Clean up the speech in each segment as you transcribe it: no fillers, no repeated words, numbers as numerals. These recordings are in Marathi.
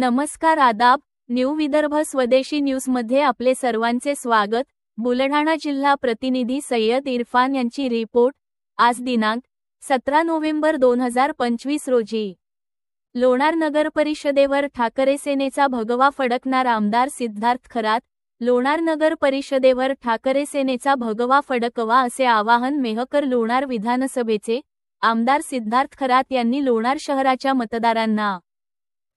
नमस्कार आदाब, न्यू विदर्भ स्वदेशी न्यूजमध्ये आपले सर्वांचे स्वागत। बुलढाणा जिल्हा प्रतिनिधी सय्यद इरफान यांची रिपोर्ट। आज दिनांक 17 नोव्हेंबर 2025 रोजी लोणार नगर परिषदेवर ठाकरे सेनेचा भगवा फडकणार आमदार सिद्धार्थ खरात। लोणार नगर परिषदेवर ठाकरे सेनेचा भगवा फडकवा असे आवाहन मेहकर लोणार विधानसभेचे आमदार सिद्धार्थ खरात यांनी लोणार शहराच्या मतदारांना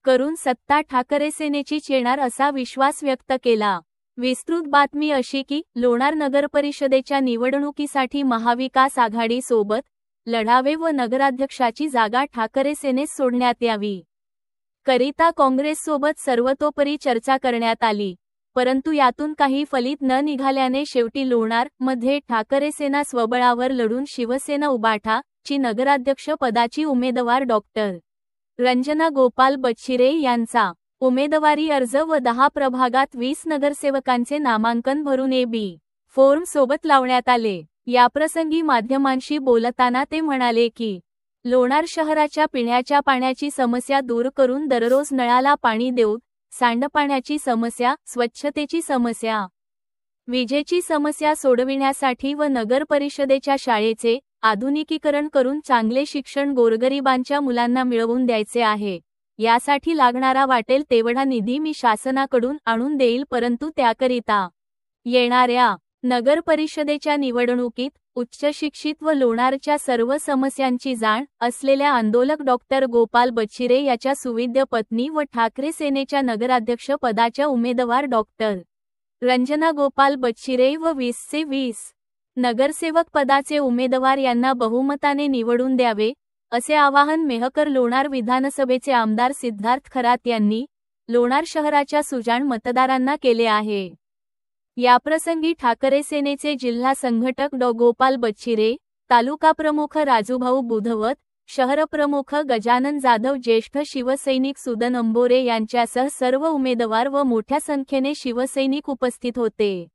करून सत्ता ठाकरे सेनेची येणार असा विश्वास व्यक्त केला। विस्तृत बातमी अशी की लोणार नगर परिषदेच्या निवडणुकीसाठी महाविकास आघाडी सोबत लढावे व नगराध्यक्षाची जागा ठाकरे सेनेस सोडण्यात यावी करिता काँग्रेस सोबत सर्वतोपरी चर्चा करण्यात आली, परंतु यातून काही फलित न निघाल्याने शेवटी लोणार मध्ये ठाकरे सेना स्वबळावर लढून शिवसेना उबाठा ची नगराध्यक्ष पदाची उमेदवार डॉक्टर रंजना गोपाल बच्छिरे यांचा उमेदवारी अर्ज व 10 प्रभागात 20 नगरसेवकांचे नामांकन भरून ए-बी फॉर्म सोबत लावण्यात आले। याप्रसंगी माध्यमांशी बोलताना ते म्हणाले की लोणार शहराच्या पिण्याच्या पाण्याची समस्या दूर करून दररोज नळाला पाणी देऊन सांडपाण्याची समस्या, स्वच्छतेची समस्या, विजेची समस्या सोडविण्यासाठी व नगर परिषदेच्या शाळेचे आधुनिकीकरण करून चांगले शिक्षण गोरगरिबांच्या मुलांना मिळवून द्यायचे आहे। यासाठी लागणारा वाटेल तेवढा निधी मी शासनाकडून आणून देईल, परंतु त्याकरिता येणाऱ्या नगर परिषदेच्या निवडणुकीत उच्च शिक्षित व लोणारच्या सर्व समस्यांची जाण असलेल्या आंदोलक डॉक्टर गोपाल बच्छिरे याच्या सुविद्य पत्नी व ठाकरे सेनेच्या नगराध्यक्ष पदाच्या उमेदवार डॉक्टर रंजना गोपाल बच्छिरे व 20चे 20 नगरसेवक पदाचे उमेदवार यांना बहुमताने निवडून द्यावे असे आवाहन मेहकर लोणार विधानसभेचे आमदार सिद्धार्थ खरात यांनी लोणार शहराच्या सुजाण मतदारांना केले आहे। याप्रसंगी ठाकरे सेनेचे जिल्हा संघटक डॉ गोपाल बच्छिरे, तालुका प्रमुख राजूभाऊ बुधवत, शहर प्रमुख गजानन जाधव, ज्येष्ठ शिवसैनिक सुदन अंबोरे यांच्यासह सर्व उमेदवार व मोठ्या संख्येने शिवसैनिक उपस्थित होते।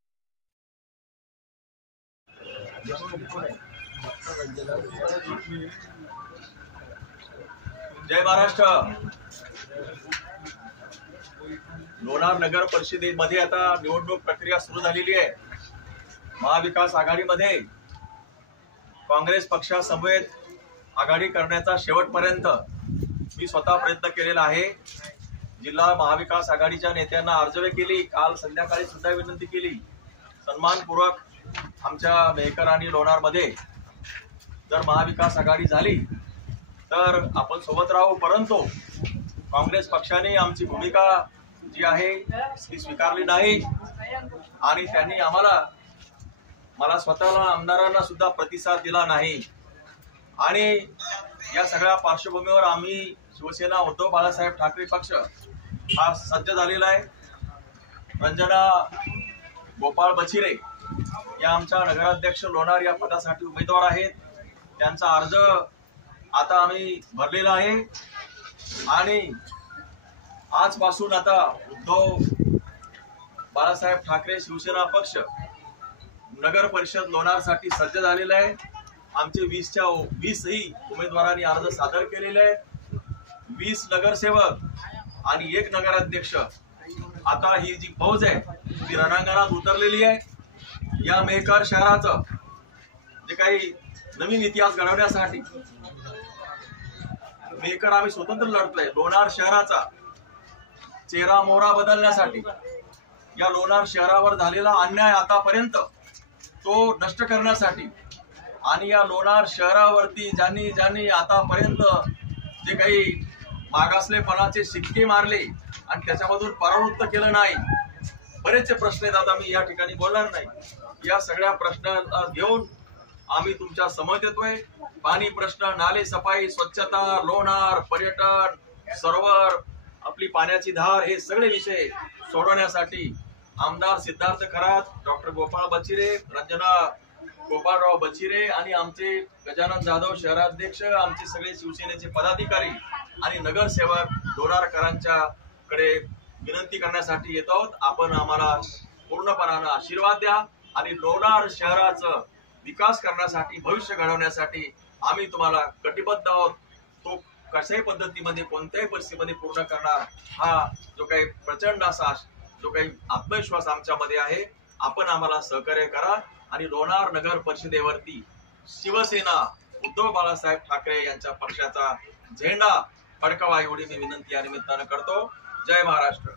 जय महाराष्ट्र। लोणार नगर परिषदेमध्ये आता निवडणूक प्रक्रिया सुरू झालेली आहे। महाविकास आघाडीमध्ये काँग्रेस पक्षासमवेत आघाडी करण्याचा शेवटपर्यंत मी स्वतः प्रयत्न केलेला आहे। जिल्हा महाविकास आघाडीच्या नेत्यांना अर्जवे केली, काल संध्याकाळी सुद्धा विनंती केली। सन्मानपूर्वक आमच्या मेहकर आणि लोणार मध्ये जर महाविकास आघाडी झाली तर आपण सोबत राहू, परंतु काँग्रेस पक्षाने आमची भूमिका जी आहे ती स्वीकारली नाही आणि त्यांनी मला स्वतःला आमदारांना सुद्धा प्रतिसाद दिला नाही। आणि या सगळ्या पार्श्वभूमीवर आम्ही शिवसेना उद्धव बाळासाहेब ठाकरे पक्ष हा सज्ज झालेला आहे। रंजना गोपाळ बच्छिरे या आमच्या नगराध्यक्ष लोणार या पदासाठी उमेदवार आहेत। त्यांचा अर्ज आता आम्ही भरलेला आहे आणि आजपासून आता उद्धव बाळासाहेब ठाकरे शिवसेना पक्ष नगर परिषद लोणारसाठी सज्ज झालेला आहे। आमचे 20च्या 20ही उमेदवारांनी अर्ज सादर केलेले आहेत। 20 नगरसेवक आणि 1 नगराध्यक्ष। आता ही जी फौज आहे ती रणांगणात उतरलेली आहे। या मेहकर शहराचं जे काही नवीन इतिहास घडवण्यासाठी मेहकर आम्ही स्वतंत्र लढतोय। लोणार शहराचा चेहरा मोहरा बदलण्यासाठी, या लोणार शहरावर झालेला अन्याय आतापर्यंत तो नष्ट करण्यासाठी आणि या लोणार शहरावरती ज्यांनी आतापर्यंत जे काही मागासलेपणाचे शिक्के मारले आणि त्याच्यामधून परावृत्त केलं नाही, बरेचसे प्रश्न आहेत। आता मी या ठिकाणी बोलणार नाही। या सगळ्या प्रश्नांना घेऊन आम्ही तुमच्या समोर येतोय। पाणी प्रश्न, नाले सफाई, स्वच्छता, लोणार, पर्यटन, सरोवर, आपली पाण्याची धार, हे सगळे विषय सोडवण्यासाठी आमदार सिद्धार्थ खरात, डॉक्टर गोपाळ बच्छिरे, रंजना गोपाळराव बच्छिरे आणि आमचे गजानन जाधव शहराध्यक्ष, आमचे सगळे शिवसेनेचे पदाधिकारी आणि नगरसेवक लोणारकरांच्या कडे विनंती करण्यासाठी येत आहोत। आपण आम्हाला पूर्णपणाने आशीर्वाद द्या आणि लोणार शहराचं विकास करण्यासाठी, भविष्य घडवण्यासाठी आम्ही तुम्हाला कटिबद्ध आहोत। तो कशाही पद्धतीमध्ये कोणत्याही परिस्थितीमध्ये पूर्ण करणार हा जो काही प्रचंड असा जो काही आत्मविश्वास आमच्यामध्ये आहे. आपण आम्हाला सहकार्य करा आणि लोणार नगर परिषदेवरती शिवसेना उद्धव बाळासाहेब ठाकरे यांच्या पक्षाचा झेंडा फडकावा एवढी मी विनंती या निमित्तानं करतो. जय महाराष्ट्र.